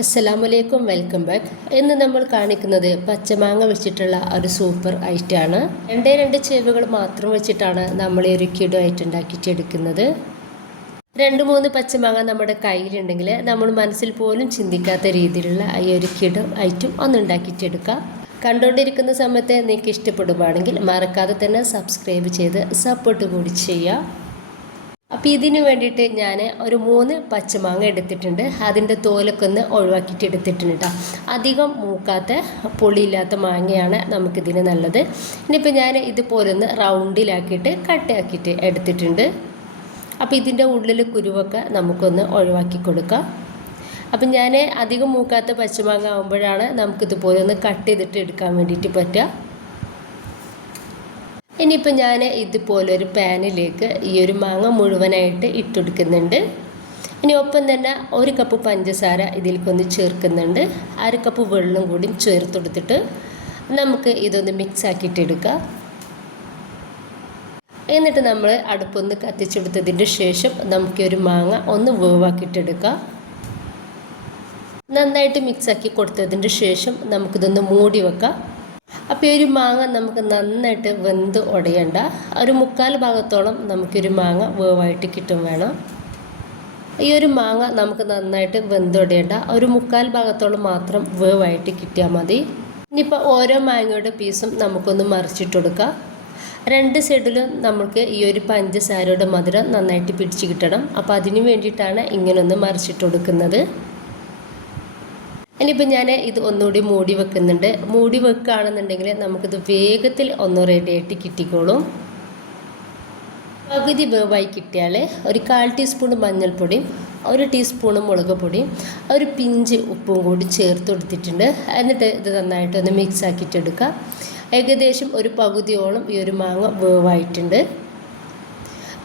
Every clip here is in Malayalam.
അസ്സലാമു അലൈക്കും വെൽക്കം ബാക്ക്. ഇന്ന് നമ്മൾ കാണിക്കുന്നത് പച്ചമാങ്ങ വെച്ചിട്ടുള്ള ഒരു സൂപ്പർ ഐറ്റമാണ് രണ്ടേ രണ്ട് ചേവുകൾ മാത്രം വെച്ചിട്ടാണ് നമ്മൾ ഈ ഒരു കിടു ഐറ്റം ഉണ്ടാക്കിയിട്ടെടുക്കുന്നത് രണ്ട് മൂന്ന് പച്ചമാങ്ങ നമ്മുടെ കയ്യിലുണ്ടെങ്കിൽ നമ്മൾ മനസ്സിൽ പോലും ചിന്തിക്കാത്ത രീതിയിലുള്ള ഈ ഒരു കിടു ഐറ്റം ഒന്ന് ഉണ്ടാക്കിയിട്ടെടുക്കാം കണ്ടുകൊണ്ടിരിക്കുന്ന സമയത്ത് നിങ്ങൾക്ക് ഇഷ്ടപ്പെടുകയാണെങ്കിൽ മറക്കാതെ തന്നെ സബ്സ്ക്രൈബ് ചെയ്ത് സപ്പോർട്ട് കൂടി ചെയ്യുക. അപ്പോൾ ഇതിന് വേണ്ടിയിട്ട് ഞാൻ ഒരു മൂന്ന് പച്ചമാങ്ങ എടുത്തിട്ടുണ്ട്. അതിന്റെ തോലൊക്കെ ഒന്ന് ഒഴിവാക്കിയിട്ട് എടുത്തിട്ടുണ്ട് കേട്ടോ അധികം മൂക്കാത്ത പൊളിയില്ലാത്ത മാങ്ങയാണ് നമുക്കിതിന് നല്ലത്. ഇനിയിപ്പോൾ ഞാൻ ഇതുപോലെ ഒന്ന് റൗണ്ടിലാക്കിയിട്ട് കട്ടയാക്കിയിട്ട് എടുത്തിട്ടുണ്ട്. അപ്പോൾ ഇതിന്റെ ഉള്ളിൽ കുരുവൊക്കെ നമുക്കൊന്ന് ഒഴിവാക്കി കൊടുക്കാം. അപ്പം ഞാൻ അധികം മൂക്കാത്ത പച്ചമാങ്ങ ആകുമ്പോഴാണ് നമുക്കിതുപോലെ ഒന്ന് കട്ട് ചെയ്തിട്ട് എടുക്കാൻ വേണ്ടിയിട്ട് പറ്റുക. ഇനിയിപ്പോൾ ഞാൻ ഇതുപോലൊരു പാനിലേക്ക് ഈ ഒരു മാങ്ങ മുഴുവനായിട്ട് ഇട്ടെടുക്കുന്നുണ്ട്. ഇനി ഒപ്പം തന്നെ ഒരു കപ്പ് പഞ്ചസാര ഇതിലേക്കൊന്ന് ചേർക്കുന്നുണ്ട്. അര കപ്പ് വെള്ളം കൂടി ചേർത്ത് കൊടുത്തിട്ട് നമുക്ക് ഇതൊന്ന് മിക്സ് ആക്കിയിട്ട് എടുക്കാം. എന്നിട്ട് നമ്മൾ അടുപ്പൊന്ന് കത്തിച്ചെടുത്തതിന്റെ ശേഷം നമുക്ക് ഒരു മാങ്ങ ഒന്ന് വേവാക്കിയിട്ടെടുക്കാം. നന്നായിട്ട് മിക്സാക്കി കൊടുത്തതിന്റെ ശേഷം നമുക്കിതൊന്ന് മൂടി വെക്കാം. അപ്പോൾ ഈ ഒരു മാങ്ങ നമുക്ക് നന്നായിട്ട് വെന്ത് ഉടയണ്ട ഒരു മുക്കാൽ ഭാഗത്തോളം നമുക്കൊരു മാങ്ങ വേവായിട്ട് കിട്ടും വേണം. ഈ ഒരു മാങ്ങ നമുക്ക് നന്നായിട്ട് വെന്തുടയേണ്ട ഒരു മുക്കാൽ ഭാഗത്തോളം മാത്രം വേവായിട്ട് കിട്ടിയാൽ മതി. ഇനിയിപ്പോൾ ഓരോ മാങ്ങയുടെ പീസും നമുക്കൊന്ന് മറിച്ചിട്ട് കൊടുക്കാം. രണ്ട് സൈഡിലും നമുക്ക് ഈ ഒരു പഞ്ചസാരയുടെ മധുരം നന്നായിട്ട് പിടിച്ച് കിട്ടണം. അപ്പോൾ അതിന് വേണ്ടിയിട്ടാണ് ഇങ്ങനൊന്ന് മറിച്ചിട്ട് കൊടുക്കുന്നത്. ഇനിയിപ്പോൾ ഞാൻ ഇത് ഒന്നുകൂടി മൂടി വെക്കുന്നുണ്ട്. മൂടി വെക്കുകയാണെന്നുണ്ടെങ്കിൽ നമുക്കിത് വേഗത്തിൽ ഒന്ന് റെഡിയായിട്ട് കിട്ടിക്കോളും. പകുതി വേവായി കിട്ടിയാൽ ഒരു കാൽ ടീസ്പൂൺ മഞ്ഞൾപ്പൊടിയും ഒരു ടീസ്പൂൺ മുളക് പൊടിയും ഒരു പിഞ്ച് ഉപ്പും കൂടി ചേർത്ത് കൊടുത്തിട്ടുണ്ട്. എന്നിട്ട് ഇത് നന്നായിട്ട് ഒന്ന് മിക്സ് ആക്കിയിട്ടെടുക്കുക ഏകദേശം ഒരു പകുതിയോളം ഈ ഒരു മാങ്ങ വേവായിട്ടുണ്ട്.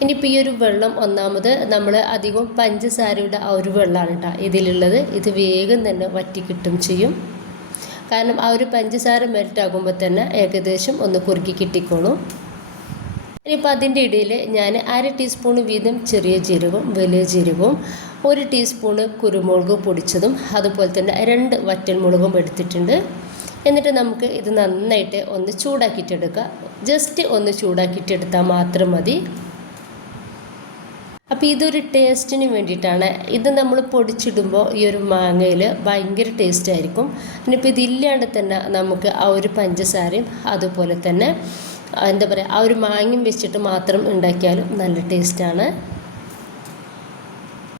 ഇനിയിപ്പോൾ ഈ ഒരു വെള്ളം ഒന്നാമത് നമ്മൾ അധികം പഞ്ചസാരയുടെ ആ ഒരു വെള്ളമാണ് കേട്ടോ ഇതിലുള്ളത്. ഇത് വേഗം തന്നെ വറ്റി കിട്ടും ചെയ്യും. കാരണം ആ ഒരു പഞ്ചസാര മെൽറ്റാകുമ്പോൾ തന്നെ ഏകദേശം ഒന്ന് കുറുക്കി കിട്ടിക്കോളും. ഇനിയിപ്പോൾ അതിന്റെ ഇടയിൽ ഞാൻ അര ടീസ്പൂൺ വീതം ചെറിയ ജീരകവും വലിയ ജീരകവും ഒരു ടീസ്പൂണ് കുരുമുളക് പൊടിച്ചതും അതുപോലെ തന്നെ രണ്ട് വറ്റൽമുളകും എടുത്തിട്ടുണ്ട്. എന്നിട്ട് നമുക്ക് ഇത് നന്നായിട്ട് ഒന്ന് ചൂടാക്കിയിട്ടെടുക്കുക ജസ്റ്റ് ഒന്ന് ചൂടാക്കിയിട്ടെടുത്താൽ മാത്രം മതി. അപ്പോൾ ഇതൊരു ടേസ്റ്റിന് വേണ്ടിയിട്ടാണ്. ഇത് നമ്മൾ പൊടിച്ചിടുമ്പോൾ ഈ ഒരു മാങ്ങയിൽ ഭയങ്കര ടേസ്റ്റ് ആയിരിക്കും. ഇനിയിപ്പോൾ ഇതില്ലാണ്ട് തന്നെ നമുക്ക് ആ ഒരു പഞ്ചസാരയും അതുപോലെ തന്നെ എന്താ പറയുക ആ ഒരു മാങ്ങയും വെച്ചിട്ട് മാത്രം ഉണ്ടാക്കിയാലും നല്ല ടേസ്റ്റാണ്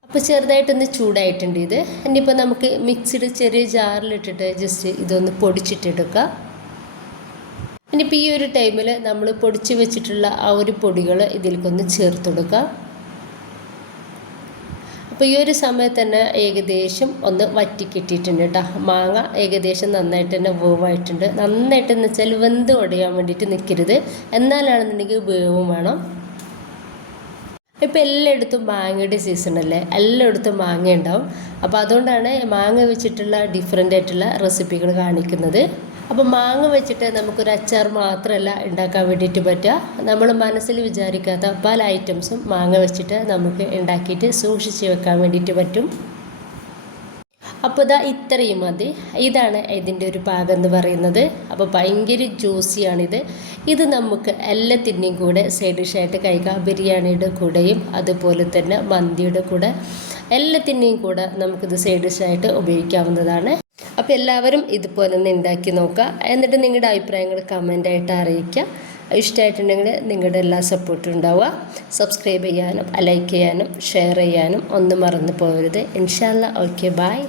അപ്പോൾ ചെറുതായിട്ടൊന്ന് ചൂടായിട്ടുണ്ട് ഇത്. ഇനിയിപ്പോൾ നമുക്ക് മിക്സിഡ് ചെറിയ ജാറിലിട്ടിട്ട് ജസ്റ്റ് ഇതൊന്ന് പൊടിച്ചിട്ടെടുക്കുക ഇനിയിപ്പോൾ ഈ ഒരു ടൈമിൽ നമ്മൾ പൊടിച്ച് വെച്ചിട്ടുള്ള ആ ഒരു പൊടികൾ ഇതിലേക്കൊന്ന് ചേർത്ത് കൊടുക്കാം. അപ്പോൾ ഈ ഒരു സമയത്ത് തന്നെ ഏകദേശം ഒന്ന് വറ്റി കിട്ടിയിട്ടുണ്ട് കേട്ടോ. മാങ്ങ ഏകദേശം നന്നായിട്ട് തന്നെ വേവായിട്ടുണ്ട്. നന്നായിട്ട് എന്ന് വെച്ചാൽ വെന്ത് ഉടയാൻ വേണ്ടിയിട്ട് നിൽക്കരുത്. എന്നാലാണെന്നുണ്ടെങ്കിൽ വേവും വേണം. ഇപ്പോൾ എല്ലായിടത്തും മാങ്ങയുടെ സീസൺ അല്ലേ? എല്ലായിടത്തും മാങ്ങ ഉണ്ടാവും അപ്പോൾ അതുകൊണ്ടാണ് മാങ്ങ വെച്ചിട്ടുള്ള ഡിഫറെന്റ് ആയിട്ടുള്ള റെസിപ്പികൾ കാണിക്കുന്നത്. അപ്പോൾ മാങ്ങ വെച്ചിട്ട് നമുക്കൊരു അച്ചാർ മാത്രമല്ല ഉണ്ടാക്കാൻ വേണ്ടിയിട്ട് പറ്റുക. നമ്മൾ മനസ്സിൽ വിചാരിക്കാത്ത പല ഐറ്റംസും മാങ്ങ വെച്ചിട്ട് നമുക്ക് ഉണ്ടാക്കിയിട്ട് സൂക്ഷിച്ച് വെക്കാൻ വേണ്ടിയിട്ട് പറ്റും. അപ്പോൾ ഇതാ ഇത്രയും മതി. ഇതാണ് ഇതിന്റെ ഒരു പാകം എന്ന് പറയുന്നത്. അപ്പോൾ ഭയങ്കര ജ്യൂസിയാണിത്. ഇത് നമുക്ക് എല്ലാത്തിന്റെയും കൂടെ സൈഡ് ഡിഷായിട്ട് കഴിക്കാം. ബിരിയാണിയുടെ കൂടെയും അതുപോലെ തന്നെ മന്തിയുടെ കൂടെ എല്ലാത്തിന്റെയും കൂടെ നമുക്കിത് സൈഡ് ഡിഷായിട്ട് ഉപയോഗിക്കാവുന്നതാണ്. അപ്പോൾ എല്ലാവരും ഇതുപോലെ ഒന്ന് ഉണ്ടാക്കി നോക്കുക. എന്നിട്ട് നിങ്ങളുടെ അഭിപ്രായങ്ങൾ കമന്റായിട്ട് അറിയിക്കുക. ഇഷ്ടമായിട്ടുണ്ടെങ്കിൽ നിങ്ങളുടെ എല്ലാ സപ്പോർട്ടും ഉണ്ടാവുക. സബ്സ്ക്രൈബ് ചെയ്യാനും ലൈക്ക് ചെയ്യാനും ഷെയർ ചെയ്യാനും ഒന്നും മറന്നു പോകരുത്. ഇൻഷാല്ല ഓക്കെ ബായ്